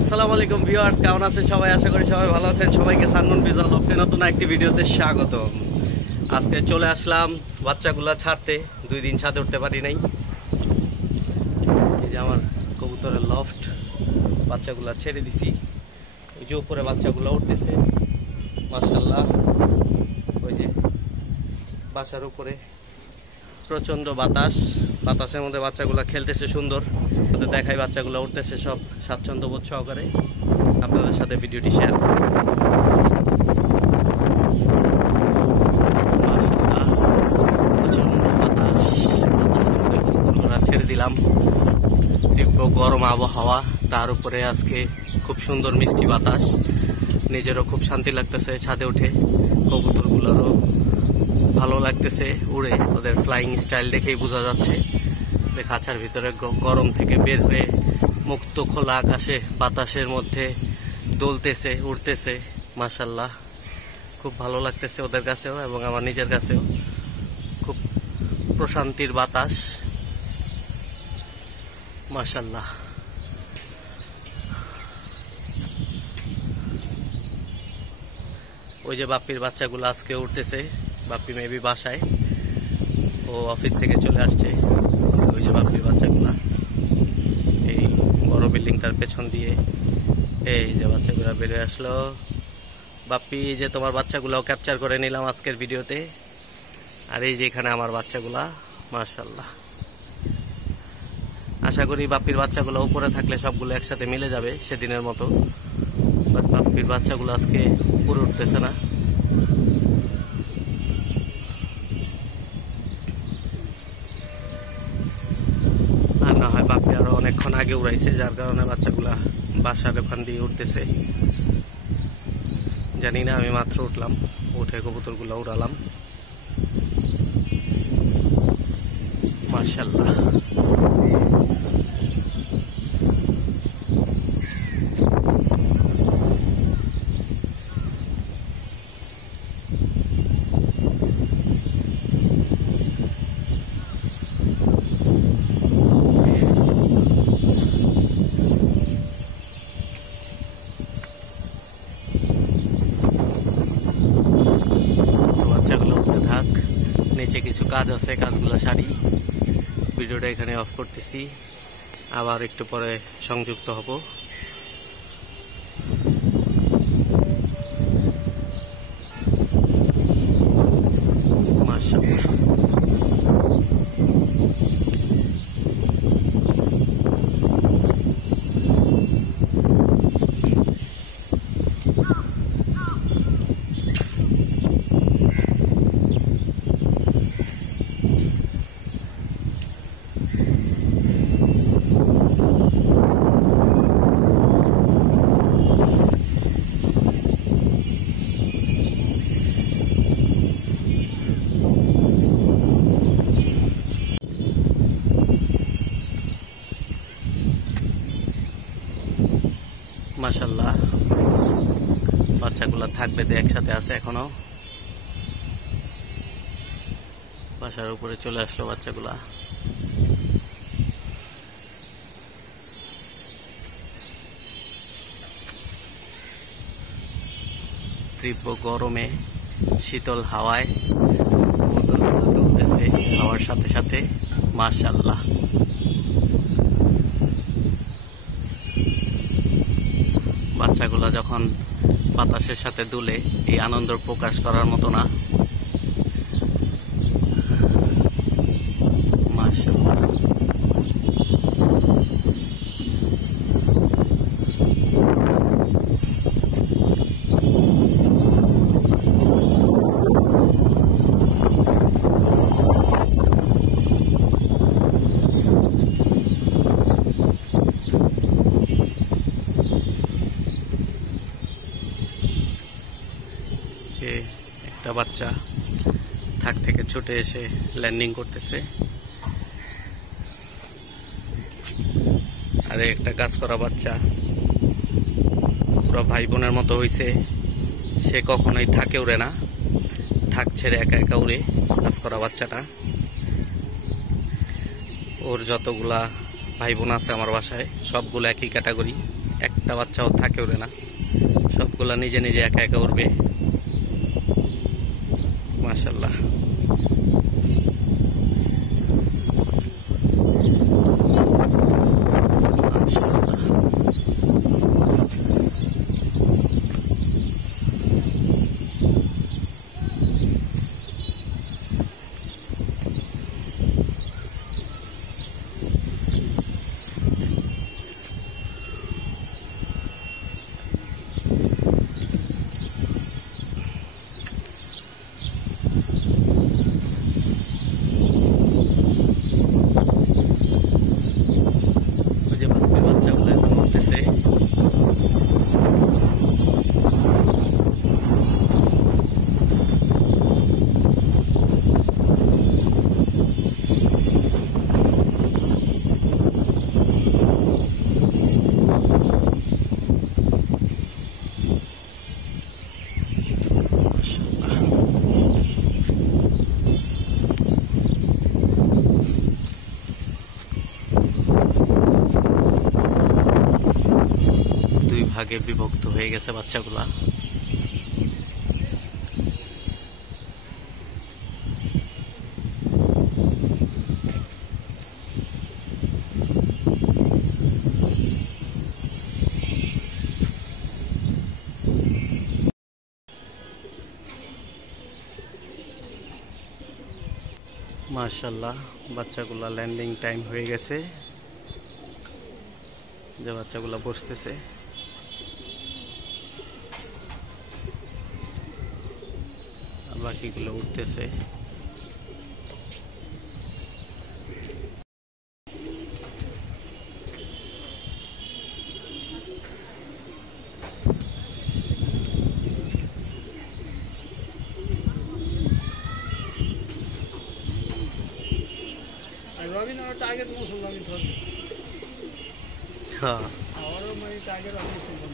আসসালামু আলাইকুম ভিউয়ার্স, কেমন আছেন সবাই? আশা করি সবাই ভালো আছেন। সবাইকে সানমুন পিজা লফটে নতুন একটি ভিডিওতে স্বাগতম। আজকে চলে আসলাম বাচ্চাগুলা ছাড়তে, 2 দিন ছাদে উঠতে পারি নাই। এই যে আমার কবুতরের লফট, বাচ্চাগুলা ছেড়ে দিছি। ওই যে উপরে বাচ্চাগুলো উঠতেছে মাশাআল্লাহ। ওই যে বাসার উপরে প্রচণ্ড বাতাস, বাতাসের মধ্যে বাচ্চাগুলো খেলতেছে সুন্দর। দেখাই বাচ্চাগুলো উঠতেছে সব স্বাচ্ছন্দ্য বোধ সহকারে। আপনাদের সাথে ভিডিওটি শেয়ার মাশাআল্লাহ। প্রচণ্ড বাতাস, বাতাসের মধ্যে কবুতরগুলো ছেড়ে দিলাম। তীব্র গরম আবহাওয়া, তার উপরে আজকে খুব সুন্দর মিষ্টি বাতাস। নিজেরও খুব শান্তি লাগতেছে ছাদে উঠে, কবুতরগুলোরও ভালো লাগতেছে উড়ে। ওদের ফ্লাইং স্টাইল দেখেই বোঝা যাচ্ছে যে খাঁচার ভিতরে গরম থেকে বের হয়ে মুক্ত খোলা আকাশে বাতাসের মধ্যে দোলতেছে, উড়তেছে। মাশাআল্লাহ, খুব ভালো লাগতেছে ওদের কাছেও এবং আমার নিজের কাছেও। খুব প্রশান্তির বাতাস মাশাআল্লাহ। ওই যে বাপ্পির বাচ্চাগুলো আজকে উঠতেছে। বাপ্পি মেবি বাসায়, ও অফিস থেকে চলে আসছে। ওই যে বাপ্পির বাচ্চাগুলা এই বড় বিল্ডিংটার পেছন দিয়ে এই যে বাচ্চাগুলা বেরিয়ে আসলো। বাপ্পি, যে তোমার বাচ্চাগুলাও ক্যাপচার করে নিলাম আজকের ভিডিওতে। আর এই যে এখানে আমার বাচ্চাগুলা মাশাআল্লাহ। আশা করি বাপ্পির বাচ্চাগুলো উপরে থাকলে সবগুলো একসাথে মিলে যাবে সেদিনের মতো। বাট বাপ্পির বাচ্চাগুলো আজকে উপরে উঠতেছে না। আর না হয় বাপ্পি আরো অনেকক্ষণ আগে উড়াইছে, যার কারণে বাচ্চাগুলা বাসার ওখান দিয়ে উঠতেছে। জানি না, আমি মাত্র উঠলাম, উঠে কবুতরগুলো উড়ালাম মাশাআল্লাহ। নিচে কিছু কাজ আছে, কাজগুলো সারি। ভিডিওটা এখানে অফ করতেছি, আবার একটু পরে সংযুক্ত হব। মাশাআল্লাহ, মাশাআল্লাহ। বাচ্চাগুলা থাকবে তো একসাথে আছে এখনো। বাসার উপরে চলে আসলো বাচ্চাগুলা। তীব্র গরমে শীতল হাওয়ায় কবুতরগুলো দুলতেছে হাওয়ার সাথে সাথে মাশাআল্লাহ। বাচ্চাগুলা যখন বাতাসের সাথে দুলে, এই আনন্দ প্রকাশ করার মতো না মাশাআল্লাহ। একটা বাচ্চা থাক থেকে ছুটে এসে ল্যান্ডিং করতেছে, আর একটা কাজ করা বাচ্চা পুরো ভাই বোনের মতো হইছে। সে কখনোই থাকে উড়ে না, থাক ছেড়ে একা একা উড়ে কাজ করা বাচ্চাটা। ওর যতগুলা ভাই বোন আছে আমার বাসায় সবগুলো একই ক্যাটাগরি। একটা বাচ্চাও থাকে ওরে না, সবগুলা নিজে নিজে একা একা উড়বে। মাশাআল্লাহ। দুই ভাগে বিভক্ত হয়ে গেছে বাচ্চাগুলা। মাশাআল্লাহ, বাচ্চাগুলা ল্যান্ডিং টাইম হয়ে গেছে, যে বাচ্চাগুলা বসতেছে। আর বাকিগুলো উঠতেছে। রবীন্দ্র টার্গেট মুসলমানি ধরবে। হ্যাঁ, আমারও মানে টার্গেট মুসলমান।